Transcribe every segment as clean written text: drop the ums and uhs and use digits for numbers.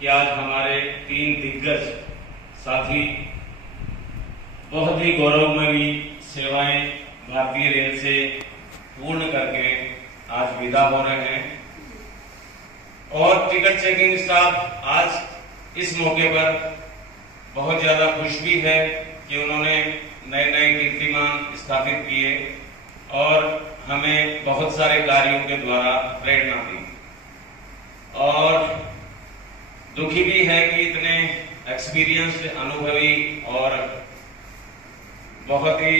कि आज हमारे 3 दिग्गज साथी बहुत ही गौरवमयी सेवाएं भारतीय रेल से पूर्ण करके आज विदा हो रहे हैं और टिकट चेकिंग स्टाफ आज इस मौके पर बहुत ज्यादा खुश भी है कि उन्होंने नए नए कीर्तिमान स्थापित किए और हमें बहुत सारे कार्यों के द्वारा प्रेरणा दी। और दुखी भी है कि इतने एक्सपीरियंस्ड, अनुभवी और बहुत ही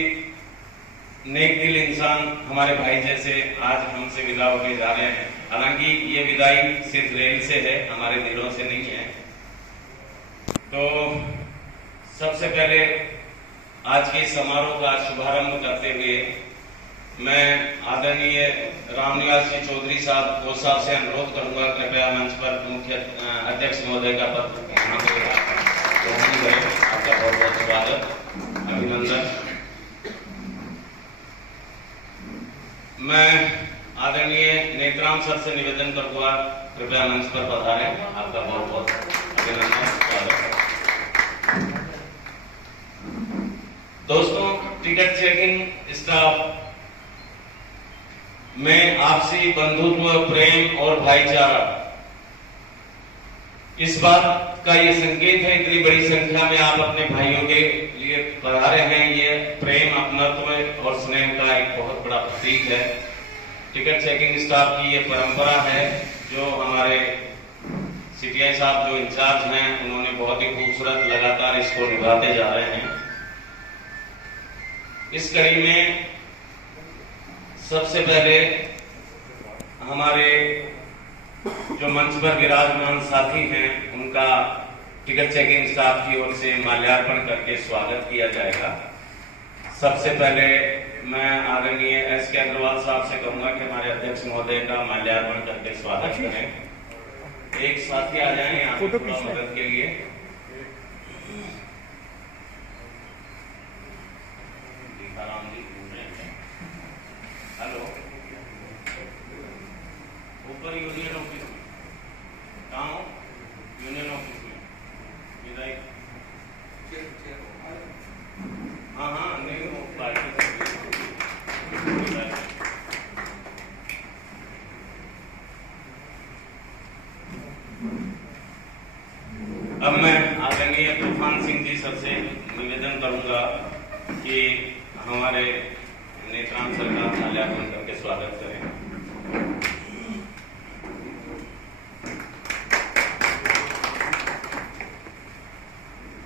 नेक दिल इंसान हमारे भाई जैसे आज हमसे विदा होके जा रहे हैं। हालांकि ये विदाई सिर्फ रेल से है, हमारे दिलों से नहीं है। तो सबसे पहले आज के समारोह का शुभारंभ करते हुए मैं आदरणीय रामनिवास जी चौधरी साहब को साहब से अनुरोध करूंगा, कृपया मंच पर मुख्य अध्यक्ष महोदय का पद यहाँ पे ग्रहण करें। आपका बहुत बहुत स्वागत, अभिनंदन। मैं आदरणीय नेत्राम सर से निवेदन करूंगा, कृपया मंच पर पधारें। आपका बहुत बहुत अभिनंदन, स्वागत। दोस्तों, टिकट चेकिंग स्टाफ में आपसी बंधुत्व, प्रेम और भाईचारा, इस बात का ये संकेत है। इतनी बड़ी संख्या में आप अपने भाइयों के लिए पधारे हैं, ये प्रेम, अपनत्व और स्नेह का एक बहुत बड़ा प्रतीक है। टिकट चेकिंग स्टाफ की ये परंपरा है जो हमारे सीटीआई साहब जो इंचार्ज हैं, उन्होंने बहुत ही खूबसूरत लगातार इसको निभाते जा रहे हैं। इस कड़ी में सबसे पहले हमारे जो मंच पर विराजमान साथी हैं, उनका टिकट चेकिंग स्टाफ की ओर से माल्यार्पण करके स्वागत किया जाएगा। सबसे पहले मैं आदरणीय एस के अग्रवाल साहब से कहूंगा कि हमारे अध्यक्ष महोदय का माल्यार्पण करके स्वागत करें। एक साथी आ जाएं यहाँ मदद के लिए। हेलो, ऊपर यूनियन ऑफिस में कहाँ हो? यूनियन ऑफिस में विदाई। हाँ हाँ, नहीं हो पार्टी। अब मैं आदरणीय तूफान सिंह जी सर से निवेदन करूंगा कि हमारे नेत्राम सर का माल्यार्पण करके स्वागत करें।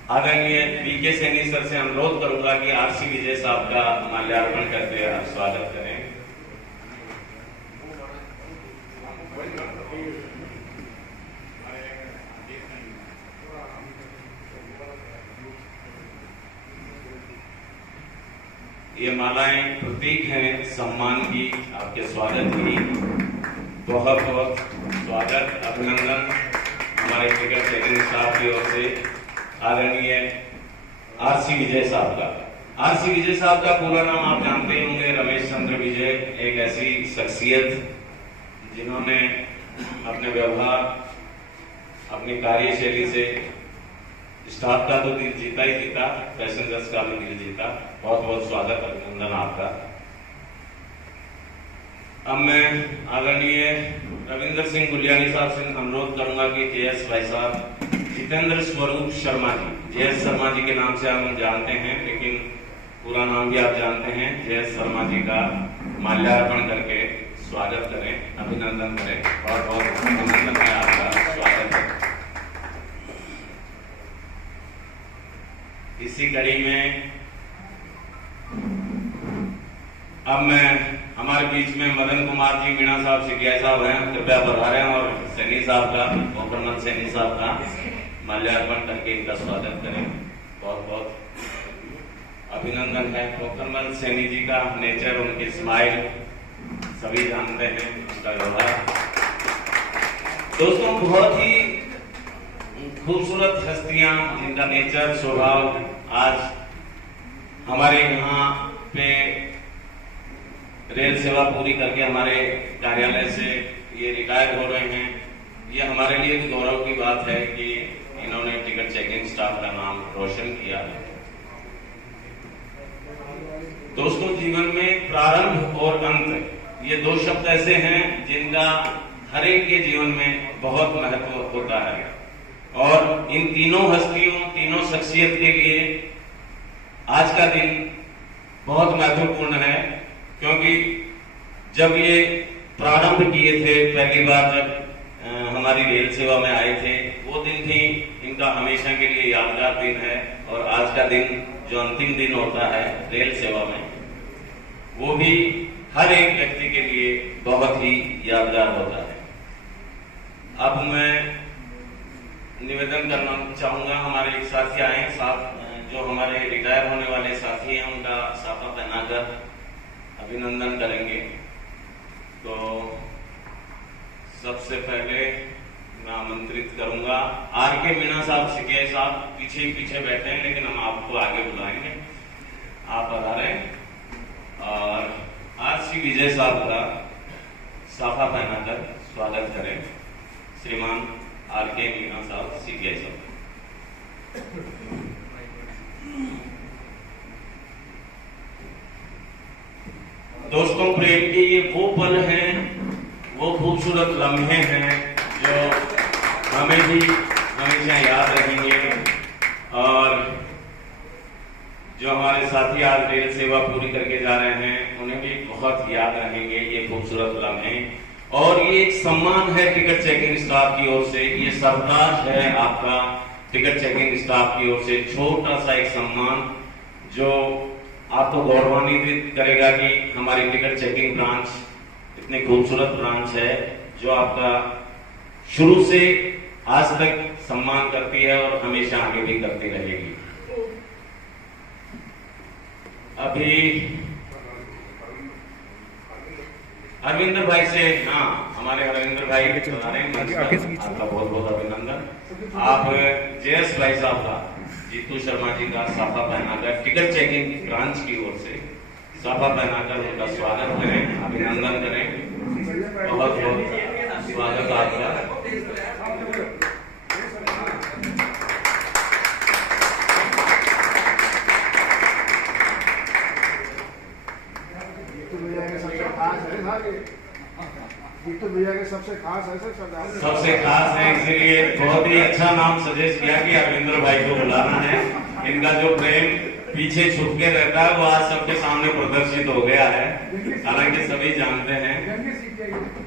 आदरणीय बीके सैनी सर से अनुरोध करूंगा कि आरसी विजय साहब का माल्यार्पण करके स्वागत करें। ये मालाएं प्रतीक हैं सम्मान की, आपके स्वागत की। बहुत बहुत स्वागत, अभिनंदन हमारे टिकट चेकिंग स्टाफ की ओर से आदरणीय आरसी विजय साहब का। आरसी विजय साहब का पूरा नाम आप जानते होंगे, रमेश चंद्र विजय। एक ऐसी शख्सियत जिन्होंने अपने व्यवहार, अपनी कार्यशैली से स्टाफ का तो दिल जीता ही जीता, पैसेंजर्स का भी दिल जीता। बहुत बहुत स्वागत, अभिनंदन आपका। अब मैं आदरणीय रविंद्र सिंह गुलियानी साहब से अनुरोध करूंगा कि जेएस भाई साहब, जितेंद्र स्वरूप शर्मा जी, जेएस शर्मा जी के नाम से हम जानते हैं, लेकिन पूरा नाम भी आप जानते हैं, जेएस शर्मा जी का माल्यार्पण करके स्वागत करें, अभिनंदन करें। बहुत बहुत अभिनंदन है, आपका स्वागत है। इसी कड़ी में अब मैं हमारे बीच में मदन कुमार जी मीणा साहब सीटीआई साहब हैं, कृपया पधारें और सैनी साहब का, मोहम्मद सैनी साहब का माल्यार्पण करके इनका स्वागत करें। बहुत बहुत अभिनंदन है। मोहम्मद सैनी जी का नेचर, उनकी स्माइल सभी जानते हैं, उनका व्यवहार। दोस्तों, बहुत ही खूबसूरत हस्तियां, जिनका नेचर, स्वभाव आज हमारे यहाँ पे रेल सेवा पूरी करके हमारे कार्यालय से ये रिटायर हो रहे हैं। ये हमारे लिए भी गौरव की बात है कि इन्होंने टिकट चेकिंग स्टाफ का नाम रोशन किया है। दोस्तों, जीवन में प्रारंभ और अंत ये दो शब्द ऐसे हैं जिनका हर एक के जीवन में बहुत महत्व होता है, और इन तीनों हस्तियों, तीनों शख्सियत के लिए आज का दिन बहुत महत्वपूर्ण है, क्योंकि जब ये प्रारंभ किए थे पहली बार, जब हमारी रेल सेवा में आए थे, वो दिन भी इनका हमेशा के लिए यादगार दिन है। और आज का दिन जो अंतिम दिन होता है रेल सेवा में, वो भी हर एक व्यक्ति के लिए बहुत ही यादगार होता है। अब मैं निवेदन करना चाहूंगा, हमारे एक साथी आए साथ, जो हमारे रिटायर होने वाले साथी हैं, उनका साफा पहनाकर अभिनंदन करेंगे। तो सबसे पहले मैं आमंत्रित करूंगा आर.के. मीणा साहब, सीपीआई साहब पीछे पीछे बैठे हैं, लेकिन हम आपको आगे बुलाएंगे, आप बता रहे हैं। और आर.सी. विजय साहब का साफा पहनाकर स्वागत करें श्रीमान आर.के. मीणा साहब, सीपीआई साहब। दोस्तों, प्रेम के ये वो पल हैं, वो खूबसूरत लम्हे हैं जो हमें भी हमेशा याद रहेंगे, और जो हमारे साथी आज रेल सेवा पूरी करके जा रहे हैं उन्हें भी बहुत याद रहेंगे ये खूबसूरत लम्हे। और ये एक सम्मान है टिकट चेकिंग स्टाफ की ओर से, ये सरताज है आपका टिकट चेकिंग स्टाफ की ओर से, छोटा सा एक सम्मान जो आपको गौरवान्वित करेगा कि हमारी टिकट चेकिंग ब्रांच इतनी खूबसूरत ब्रांच है जो आपका शुरू से आज तक सम्मान करती है और हमेशा आगे भी करती रहेगी। अभी अरविंदर भाई से, हाँ, हमारे अरविंदर भाई आपका बहुत बहुत अभिनंदन। आप जेएस भाई साहब का, जीतू शर्मा जी का साफा पहनाकर टिकट चेकिंग ब्रांच की ओर से साफा पहनाकर उनका स्वागत करें, अभिनंदन करें। बहुत बहुत स्वागत आपका। सबसे खास है सर, सबसे खास है, इसीलिए बहुत ही अच्छा नाम सजेस्ट किया कि अरविंदर भाई को बुलाना है। इनका जो प्रेम पीछे छुप के रहता है वो आज सबके सामने प्रदर्शित हो गया है, हालांकि सभी जानते हैं।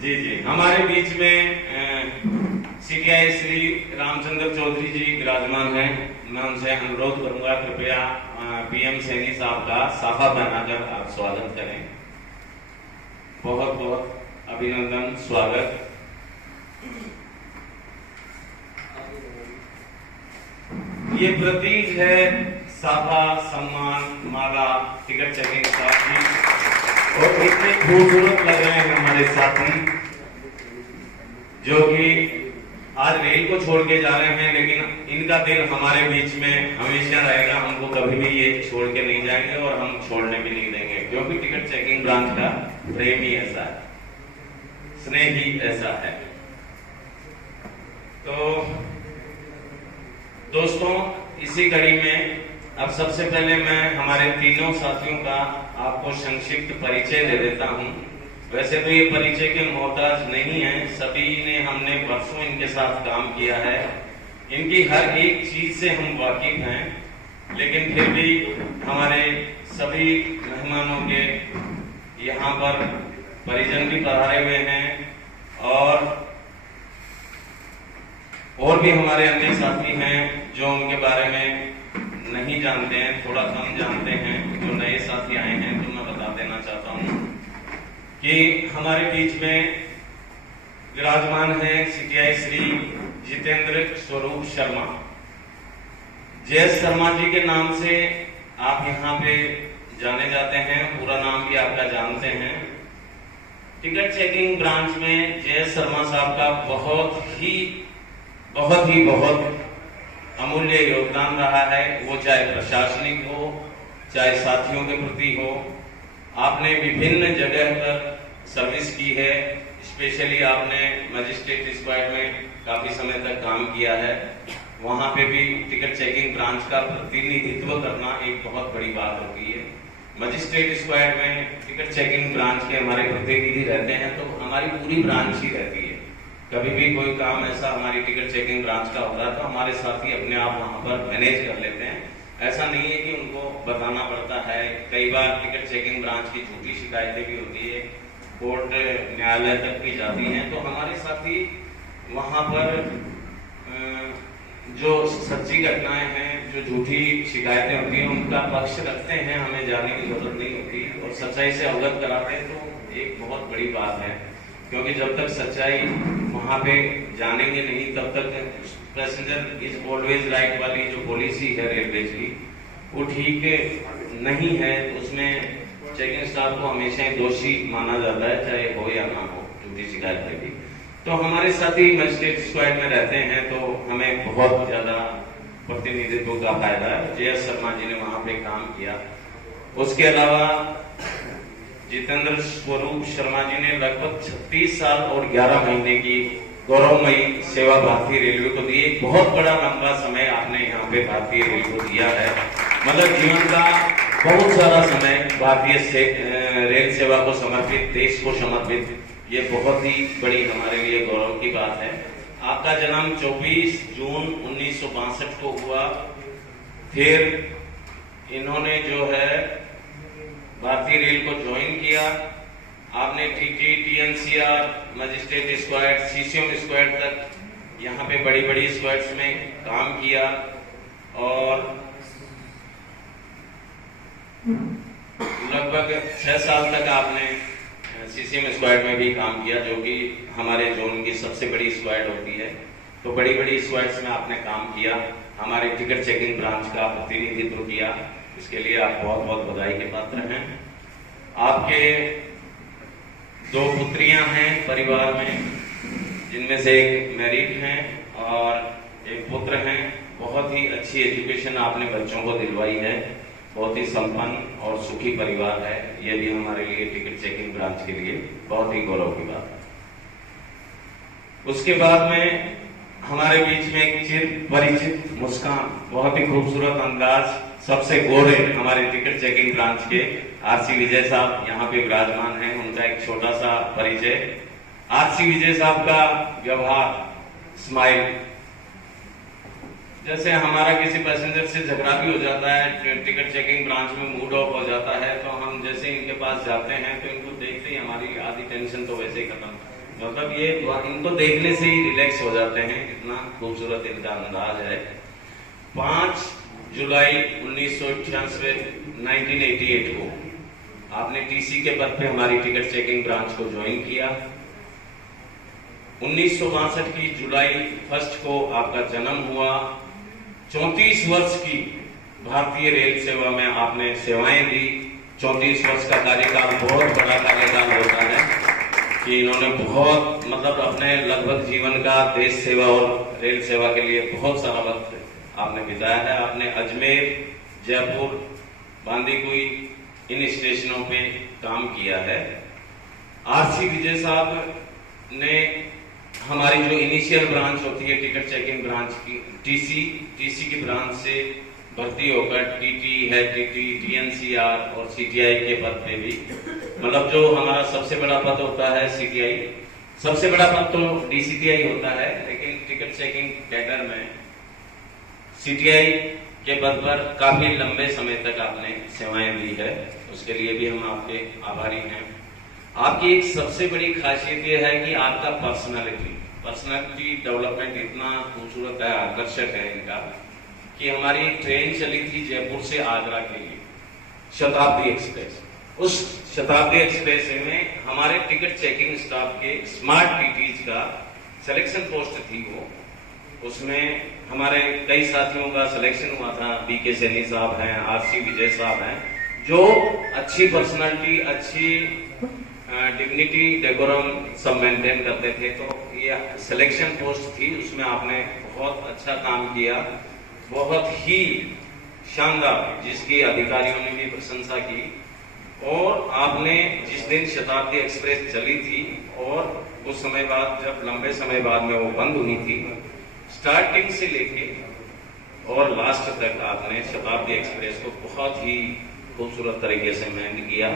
जी जी, हमारे बीच में सीपीआई श्री रामचंद्र चौधरी जी विराजमान हैं। मैं उनसे अनुरोध करूंगा कृपया पीएम सैनी साहब का साफा पहनाकर आप स्वागत करें। बहुत बहुत अभिनंदन, स्वागत। ये प्रतीक है साफा, सम्मान, माला टिकट चेकिंग स्टाफ की, और इतने खूबसूरत लग रहे हैं हमारे साथी जो कि आज रेल को छोड़ के जा रहे हैं, लेकिन इनका दिल हमारे बीच में हमेशा रहेगा। हमको कभी भी ये छोड़ के नहीं जाएंगे और हम छोड़ने भी नहीं देंगे, क्योंकि टिकट चेकिंग ब्रांच का प्रेम ही ऐसा है, स्नेह ही ऐसा है। तो दोस्तों, इसी कड़ी में अब सबसे पहले मैं हमारे तीनों साथियों का आपको संक्षिप्त परिचय दे देता हूं। वैसे तो ये परिचय के मोहताज नहीं है, सभी ने हमने वर्षों इनके साथ काम किया है, इनकी हर एक चीज से हम वाकिफ हैं, लेकिन फिर भी हमारे सभी मेहमानों के यहाँ पर परिजन भी पधारे हुए हैं, और भी हमारे अन्य साथी हैं जो उनके बारे में नहीं जानते हैं, थोड़ा कम जानते हैं। जो नए साथी आए हैं तो मैं बता देना चाहता हूं कि हमारे बीच में विराजमान है सीपीआई श्री जितेंद्र स्वरूप शर्मा। जयेश शर्मा जी के नाम से आप यहाँ पे जाने जाते हैं, पूरा नाम भी आपका जानते हैं। टिकट चेकिंग ब्रांच में जयेश शर्मा साहब का बहुत ही अमूल्य योगदान रहा है, वो चाहे प्रशासनिक हो, चाहे साथियों के प्रति हो। आपने विभिन्न जगह पर सर्विस की है, स्पेशली आपने मजिस्ट्रेट स्क्वाड में काफी समय तक काम किया है। वहां पे भी टिकट चेकिंग ब्रांच का प्रतिनिधित्व करना एक बहुत बड़ी बात होती है। मजिस्ट्रेट स्क्वाड में टिकट चेकिंग ब्रांच के हमारे प्रतिनिधि रहते हैं, तो हमारी पूरी ब्रांच ही रहती है। कभी भी कोई काम ऐसा हमारी टिकट चेकिंग ब्रांच का होता है तो हमारे साथी अपने आप वहां पर मैनेज कर लेते हैं। ऐसा नहीं है कि उनको बताना पड़ता है। कई बार टिकट चेकिंग ब्रांच की झूठी शिकायतें भी होती है, कोर्ट न्यायालय तक भी जाती हैं, तो हमारे साथी वहां पर जो सच्ची घटनाएं हैं, जो झूठी शिकायतें होती हैं, उनका पक्ष रखते हैं। हमें जाने की जरूरत नहीं होती और सच्चाई से अवगत कराते हैं, तो एक बहुत बड़ी बात है। क्योंकि जब तक सच्चाई वहां पे जानेंगे नहीं, तब तक पैसेंजर इज ऑलवेज राइट वाली जो पॉलिसी है रेलवे की, वो ठीक नहीं है। उसमें चेकिंग स्टाफ को हमेशा ही दोषी माना जाता है, चाहे हो या ना हो झूठी शिकायत में भी। तो हमारे साथी मजिस्ट्रेट स्क्वाड में रहते हैं, तो हमें बहुत ज्यादा प्रतिनिधित्व का फायदा है। जे.एस. शर्मा जी ने वहां पे काम किया। उसके अलावा जितेंद्र स्वरूप शर्मा जी ने लगभग 36 साल और 11 महीने की गौरवमयी सेवा भारतीय रेलवे को दी। एक बहुत बड़ा लंबा समय आपने यहाँ पे भारतीय रेलवे को दिया है। मतलब जीवन का बहुत सारा समय भारतीय रेल सेवा को समर्पित, देश को समर्पित, ये बहुत ही बड़ी हमारे लिए गौरव की बात है। आपका जन्म 24 जून 1962 को हुआ। फिर इन्होंने जो है भारतीय रेल को ज्वाइन किया। आपने TT, TNCR, magistrate squad, CCM squad तक यहाँ पे बड़ी बड़ी स्क्वाड्स में काम किया और लगभग 6 साल तक आपने सीसीएम स्क्वाड में भी काम किया, जो कि हमारे जोन की सबसे बड़ी स्क्वाड होती है। तो बड़ी बड़ी स्क्वाड्स में आपने काम किया, हमारे टिकट चेकिंग ब्रांच का प्रतिनिधित्व किया। इसके लिए आप बहुत बहुत बधाई के पात्र हैं। आपके 2 पुत्रियां हैं परिवार में, जिनमें से एक मैरिड हैं और एक पुत्र हैं। बहुत ही अच्छी एजुकेशन आपने बच्चों को दिलवाई है। बहुत ही संपन्न और सुखी परिवार है। यह भी हमारे लिए टिकट चेकिंग ब्रांच के लिए बहुत ही गौरव की बात है। उसके बाद में हमारे बीच में एक चिर परिचित मुस्कान, बहुत ही खूबसूरत अंदाज, सबसे गोरे हमारे टिकट चेकिंग ब्रांच के आरसी विजय साहब यहाँ पे विराजमान हैं। उनका एक छोटा सा परिचय। आरसी विजय साहब का व्यवहार, स्माइल, जैसे हमारा किसी पैसेंजर से झगड़ा भी हो जाता है, टिकट चेकिंग ब्रांच में मूड ऑफ हो जाता है, तो हम जैसे इनके पास जाते हैं तो इनको देखते ही हमारी आधी टेंशन तो वैसे ही खत्म। मतलब ये इनको देखने से ही रिलैक्स हो जाते हैं, इतना खूबसूरत इनका अंदाज है। 5 जुलाई 1988 को आपने टीसी के पद पे हमारी टिकट चेकिंग ब्रांच को ज्वाइन किया। 1962 की जुलाई 1 को आपका जन्म हुआ। 34 वर्ष की भारतीय रेल सेवा में आपने सेवाएं दी। 34 वर्ष का कार्यकाल बहुत बड़ा कार्यकाल होता है कि इन्होंने बहुत मतलब अपने लगभग जीवन का देश सेवा और रेल सेवा के लिए बहुत सारा वक्त आपने बिताया है। आपने अजमेर, जयपुर, बांदीकुई इन स्टेशनों पे काम किया है। आरसी विजय साहब ने हमारी जो इनिशियल ब्रांच होती है टिकट चेकिंग ब्रांच की, टीसी की ब्रांच से भर्ती होकर टीटी है, टीएनसीआर और सीटीआई के पद पे भी, मतलब जो हमारा सबसे बड़ा पद होता है सीटीआई, सबसे बड़ा पद तो डीसीटीआई होता है, लेकिन टिकट चेकिंग कैडर में सीटीआई के पद पर काफी लंबे समय तक आपने सेवाएं दी है। उसके लिए भी हम आपके आभारी हैं। आपकी एक सबसे बड़ी खासियत यह है कि आपका पर्सनालिटी डेवलपमेंट इतना खूबसूरत है, आकर्षक है इनका, कि हमारी ट्रेन चली थी जयपुर से आगरा के लिए, शताब्दी एक्सप्रेस। उस शताब्दी एक्सप्रेस में हमारे टिकट चेकिंग स्टाफ के स्मार्ट टीटीज का सिलेक्शन पोस्ट थी वो। उसमें हमारे कई साथियों का सिलेक्शन हुआ था। बीके सैनी साहब हैं, आरसी विजय साहब हैं, जो अच्छी पर्सनालिटी, अच्छी डिग्निटी, डेकोरम सब मेंटेन करते थे। तो ये सिलेक्शन पोस्ट थी, उसमें आपने बहुत अच्छा काम किया, बहुत ही शानदार, जिसकी अधिकारियों ने भी प्रशंसा की। और आपने जिस दिन शताब्दी एक्सप्रेस चली थी और कुछ समय बाद, जब लंबे समय बाद में वो बंद हुई थी, स्टार्टिंग से लेके और लास्ट तक आपने शताब्दी एक्सप्रेस को बहुत ही खूबसूरत तरीके से मेंटेन किया।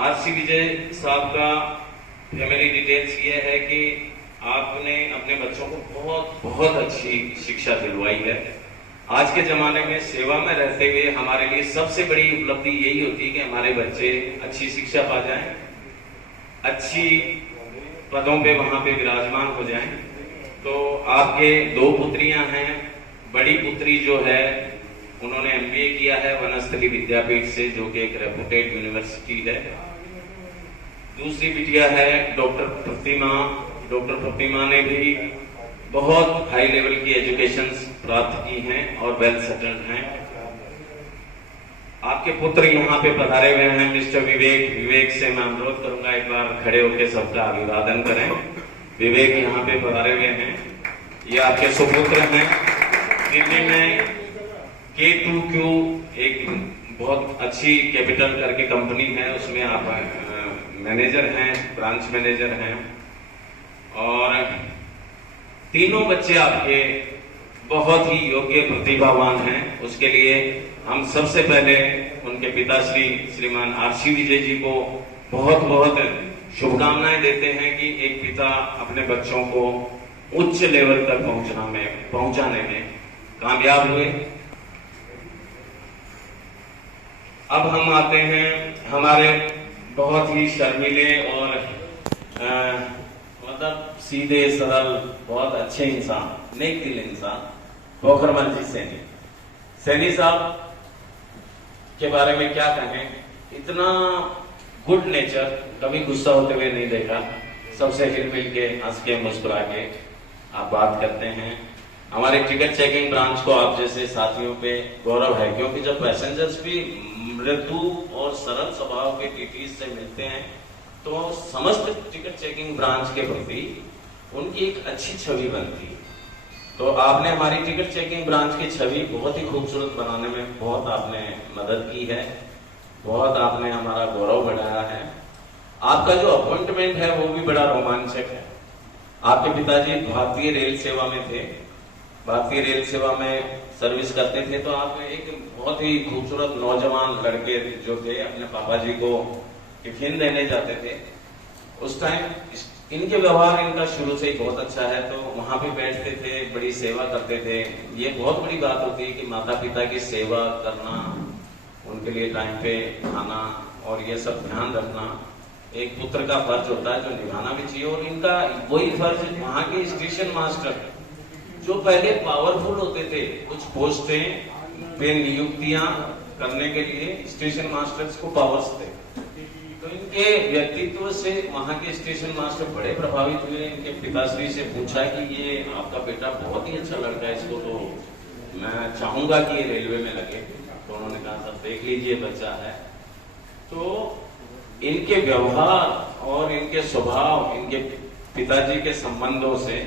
आरसी विजय साहब का फैमिली डिटेल्स ये है कि आपने अपने बच्चों को बहुत बहुत अच्छी शिक्षा दिलवाई है। आज के जमाने में सेवा में रहते हुए हमारे लिए सबसे बड़ी उपलब्धि यही होती है कि हमारे बच्चे अच्छी शिक्षा पा जाएं, अच्छी पदों पे वहां पे विराजमान हो जाएं। तो आपके 2 पुत्रियां हैं। बड़ी पुत्री जो है उन्होंने एमबीए किया है वनस्थली विद्यापीठ से, जो कि एक रेपुटेड यूनिवर्सिटी है। दूसरी बिटिया है डॉक्टर प्रतिमा। डॉक्टर प्रतिमा ने भी बहुत हाई लेवल की एजुकेशन प्राप्त की हैं और वेल सेटल्ड हैं। आपके पुत्र यहाँ पे पधारे हुए हैं, मिस्टर विवेक। विवेक से मैं अनुरोध करूंगा एक बार खड़े होकर सबका अभिवादन करें। विवेक यहाँ पे पधारे हुए हैं। ये आपके सुपुत्र हैं। दिल्ली में K2Q एक बहुत अच्छी कैपिटल करके कंपनी है, उसमें आप मैनेजर हैं, ब्रांच मैनेजर हैं। और तीनों बच्चे आपके बहुत ही योग्य प्रतिभावान हैं। उसके लिए हम सबसे पहले उनके पिताश्री श्रीमान आरसी विजय जी को बहुत बहुत शुभकामनाएं देते हैं कि एक पिता अपने बच्चों को उच्च लेवल तक पहुंचाने में कामयाब हुए। अब हम आते हैं हमारे बहुत ही शर्मीले और मतलब सीधे सरल बहुत अच्छे इंसान, नेक दिल इंसान पोखरमल जी सैनी। सैनी साहब के बारे में क्या कहें, इतना गुड नेचर, कभी गुस्सा होते हुए नहीं देखा। सबसे हिल मिल के, हंस के, मुस्कुरा के आप बात करते हैं। हमारे टिकट चेकिंग ब्रांच को आप जैसे साथियों पे गौरव है, क्योंकि जब पैसेंजर्स भी मृदु और सरल स्वभाव के टीटीज से मिलते हैं तो समस्त टिकट चेकिंग ब्रांच के प्रति उनकी एक अच्छी छवि बनती है। तो आपने हमारी टिकट चेकिंग ब्रांच की छवि बहुत ही खूबसूरत बनाने में बहुत आपने मदद की है, बहुत आपने हमारा गौरव बढ़ाया है। आपका जो अपॉइंटमेंट है वो भी बड़ा रोमांचक है। आपके पिताजी भारतीय रेल सेवा में थे, भारतीय रेल सेवा में सर्विस करते थे। तो आप एक बहुत ही खूबसूरत नौजवान लड़के जो थे, अपने पापा जी को टिफिन देने जाते थे। उस टाइम इनके व्यवहार इनका शुरू से ही बहुत अच्छा है। तो वहां पे बैठते थे, बड़ी सेवा करते थे। ये बहुत बड़ी बात होती है कि माता पिता की सेवा करना, उनके लिए टाइम पे खाना और ये सब ध्यान रखना एक पुत्र का फर्ज होता है जो निभाना भी चाहिए। और इनका वही फर्ज वहां के स्टेशन मास्टर जो पहले पावरफुल होते थे, कुछ पोस्टें पे नियुक्तियां करने के लिए स्टेशन मास्टर्स को पावर्स थे। तो इनके व्यक्तित्व से वहां के स्टेशन मास्टर बड़े प्रभावित हुए। इनके पिताश्री से पूछा कि ये आपका बेटा बहुत ही अच्छा लड़का है, इसको तो मैं चाहूंगा कि ये रेलवे में लगे। तो उन्होंने कहा सब देख लीजिए बच्चा है। तो इनके व्यवहार और इनके स्वभाव, इनके पिताजी के संबंधों से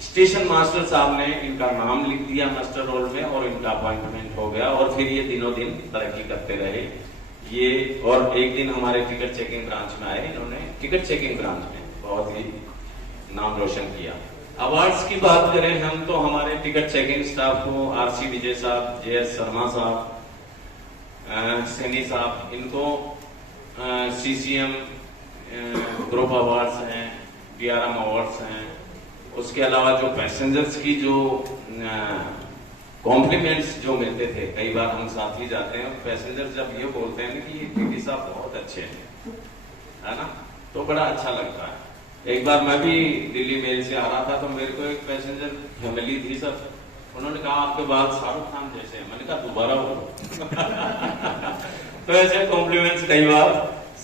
स्टेशन मास्टर साहब ने इनका नाम लिख दिया मास्टर रोल में और इनका अपॉइंटमेंट हो गया। और फिर ये दिनों दिन तरक्की करते रहे ये। और एक दिन हमारे टिकट चेकिंग ब्रांच में आए, इन्होंने टिकट चेकिंग ब्रांच में बहुत ही नाम रोशन किया। अवार्ड्स की बात करें हम तो हमारे टिकट चेकिंग स्टाफ को आरसी विजय साहब, JS शर्मा साहब, सैनी साहब, इनको CCM ग्रुप अवार्ड्स हैं, DRM अवार्ड्स हैं। उसके अलावा जो पैसेंजर्स की जो कॉम्प्लीमेंट्स जो मिलते थे, कई बार हम साथ ही जाते हैं, पैसेंजर्स जब ये बोलते हैं कि टीटी साहब बहुत अच्छे हैं, है ना, तो बड़ा अच्छा लगता है। एक बार मैं भी दिल्ली मेल से आ रहा था तो मेरे को एक पैसेंजर फैमिली थी सर, उन्होंने कहा आपके बाल शाहरुख खान जैसे हैं। मैंने कहा दोबारा बोलो। तो ऐसे कॉम्प्लीमेंट्स कई बार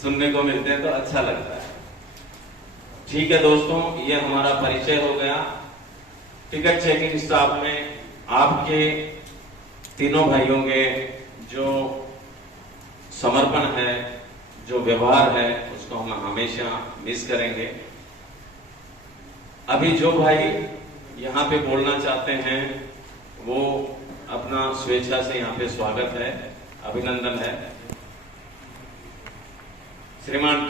सुनने को मिलते हैं तो अच्छा लगता है। ठीक है दोस्तों, ये हमारा परिचय हो गया। टिकट चेकिंग स्टाफ में आपके तीनों भाइयों के जो समर्पण है, जो व्यवहार है, उसको हम हमेशा मिस करेंगे। अभी जो भाई यहाँ पे बोलना चाहते हैं वो अपना स्वेच्छा से यहाँ पे स्वागत है, अभिनंदन है। श्रीमान